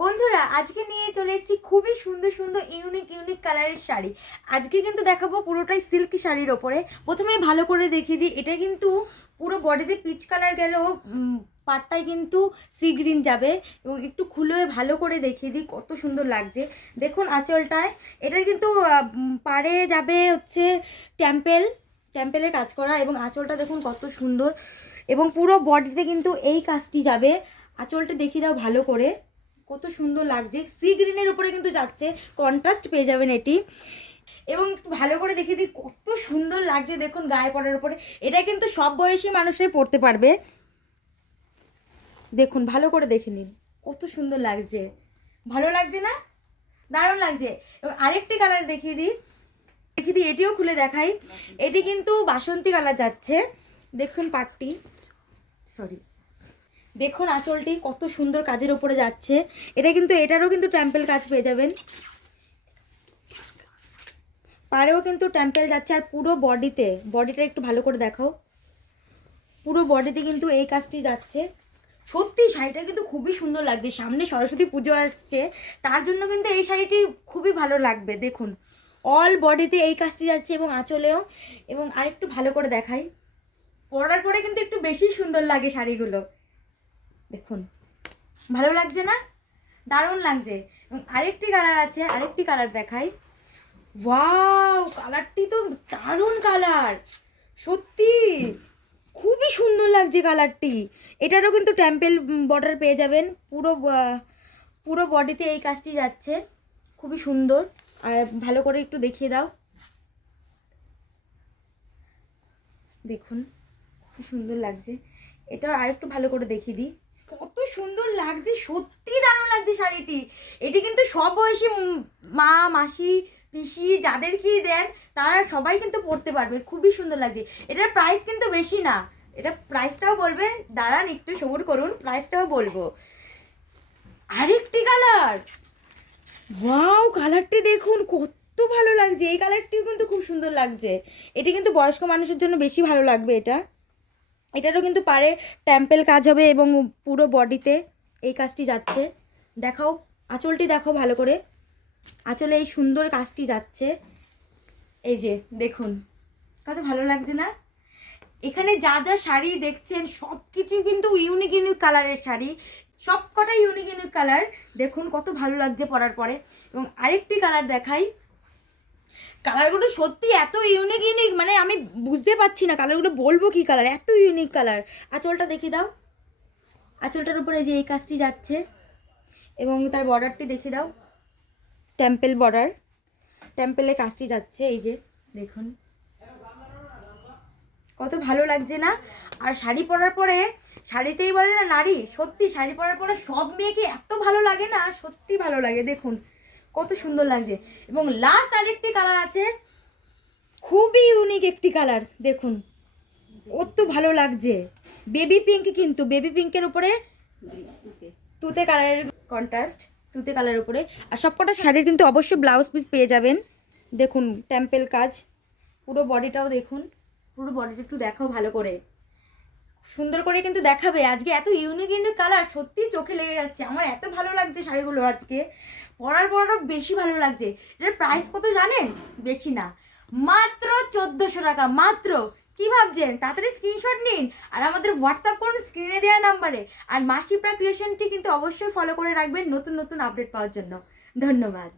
বন্ধুরা আজকে নিয়ে চলে এসেছি খুবই সুন্দর সুন্দর ইউনিক কালারের শাড়ি। আজকে কিন্তু দেখাবো পুরোটাই সিল্কি শাড়ির ওপরে। প্রথমে ভালো করে দেখিয়ে দিই, এটা কিন্তু পুরো বডিতে পিচ কালার গেল, পাটটায় কিন্তু সি গ্রিন যাবে। এবং একটু খুলে ভালো করে দেখিয়ে দিই কত সুন্দর লাগছে। দেখুন আঁচলটায় এটার কিন্তু পাড়ে যাবে হচ্ছে টেম্পেলের কাজ করা, এবং আঁচলটা দেখুন কত সুন্দর। এবং পুরো বডিতে কিন্তু এই কাজটি যাবে। আঁচলটা দেখিয়ে দাও ভালো করে, কত সুন্দর লাগছে। সি গ্রিনের উপরে কিন্তু যাচ্ছে, কন্ট্রাস্ট পেয়ে যাবেন এটি। এবং একটু ভালো করে দেখিয়ে দিই কত সুন্দর লাগছে দেখুন গায়ে পরার উপরে। এটা কিন্তু সব বয়সী মানুষরাই পরতে পারবে। দেখুন ভালো করে দেখে নিন কত সুন্দর লাগছে, ভালো লাগছে না? দারুণ লাগছে। এবং আরেকটি কালার দেখিয়ে দিই, এটিও খুলে দেখাই। এটি কিন্তু বাসন্তী কালার যাচ্ছে। দেখুন পাটটি, সরি, দেখুন আঁচলটি কত সুন্দর কাজের উপরে যাচ্ছে। এটা কিন্তু এটারও কিন্তু টেম্পেল কাজ পেয়ে যাবেন, পাড়েও কিন্তু টেম্পেল যাচ্ছে। আর পুরো বডিটা একটু ভালো করে দেখাও, পুরো বডিতে কিন্তু এই কাজটি যাচ্ছে। সত্যি শাড়িটা কিন্তু খুবই সুন্দর লাগছে। সামনে সরস্বতী পুজো আসছে, তার জন্য কিন্তু এই শাড়িটি খুবই ভালো লাগবে। দেখুন অল বডিতে এই কাজটি যাচ্ছে এবং আঁচলেও। এবং আরেকটু ভালো করে দেখাই, পরার পরে কিন্তু একটু বেশি সুন্দর লাগে শাড়িগুলো। দেখুন ভালো লাগছে না? দারুণ লাগছে। এবং আরেকটি কালার আছে, আরেকটি কালার দেখাই। ওয়াও, কালারটি তো দারুণ কালার, সত্যি খুবই সুন্দর লাগছে কালারটি। এটারও কিন্তু টেম্পেল বর্ডার পেয়ে যাবেন। পুরো বডিতে এই কাজটি যাচ্ছে, খুবই সুন্দর। আর ভালো করে একটু দেখিয়ে দাও, দেখুন খুব সুন্দর লাগছে। এটা আরেকটু ভালো করে দেখিয়ে দিই, কত সুন্দর লাগছে, সত্যি দারুণ লাগছে শাড়িটি। এটি কিন্তু সব বয়সী মা, মাসি, পিসি যাদেরকেই দেন তারা সবাই কিন্তু পরতে পারবে, খুবই সুন্দর লাগছে। এটার প্রাইস কিন্তু বেশি না, এটা প্রাইসটাও বলবে, দাঁড়ান একটু সবুর করুন, প্রাইসটাও বলবো। আরেকটি কালার, ওয়াও কালারটি দেখুন কত ভালো লাগছে। এই কালারটিও কিন্তু খুব সুন্দর লাগছে। এটি কিন্তু বয়স্ক মানুষের জন্য বেশি ভালো লাগবে। এটারও কিন্তু পারে টেম্পেল কাজ হবে এবং পুরো বডিতে এই কাজটি যাচ্ছে। দেখাও আঁচলটি, দেখো ভালো করে, আঁচলে এই সুন্দর কাজটি যাচ্ছে। এই যে দেখুন কত ভালো লাগছে না? এখানে যা যা শাড়ি দেখছেন সব কিছু কিন্তু ইউনিক কালারের শাড়ি, সব কটাই ইউনিক কালার। দেখুন কত ভালো লাগছে পরার পরে। এবং আরেকটি কালার দেখাই, কালারগুলো সত্যি এত ইউনিক মানে আমি বুঝতে পারছি না কালারগুলো বলবো কি কালার, এত ইউনিক কালার। আঁচলটা দেখিয়ে দাও, আঁচলটার উপরে যে এই কাজটি যাচ্ছে এবং তার বর্ডারটি দেখিয়ে দাও, টেম্পেলে কাজটি যাচ্ছে। এই যে দেখুন কত ভালো লাগছে না? আর শাড়ি পরার পরে, শাড়িতেই বলে না নারী, সত্যি শাড়ি পরার পরে সব মেয়েকে এত ভালো লাগে না, সত্যি ভালো লাগে। দেখুন কত সুন্দর লাগছে। এবং লাস্ট আরেকটি কালার আছে, খুবই ইউনিক একটি কালার, দেখুন কত ভালো লাগছে। বেবি পিঙ্ক, কিন্তু বেবি পিঙ্কের উপরে তুতে কালারের কন্ট্রাস্ট, তুতে কালারের উপরে। আর সবকটা শাড়ির কিন্তু অবশ্যই ব্লাউজ পিস পেয়ে যাবেন। দেখুন টেম্পেল কাজ, পুরো বডিটাও দেখুন, পুরো বডিটা একটু দেখাও ভালো করে, সুন্দর করে কিন্তু দেখাবে। আজকে এত ইউনিক কালার, সত্যি চোখে লেগে যাচ্ছে। আমার এত ভালো লাগছে শাড়িগুলো আজকে, পরার বেশি ভালো লাগছে। এটার প্রাইস কত জানেন? বেশি না, মাত্র 1400 টাকা মাত্র। কি ভাবছেন? তাড়াতাড়ি স্ক্রিনশট নিন আর আমাদের হোয়াটসঅ্যাপ করুন স্ক্রিনে দেওয়া নাম্বারে। আর মাসিপ্রা ক্রিয়েশনটি কিন্তু অবশ্যই ফলো করে রাখবেন নতুন আপডেট পাওয়ার জন্য। ধন্যবাদ।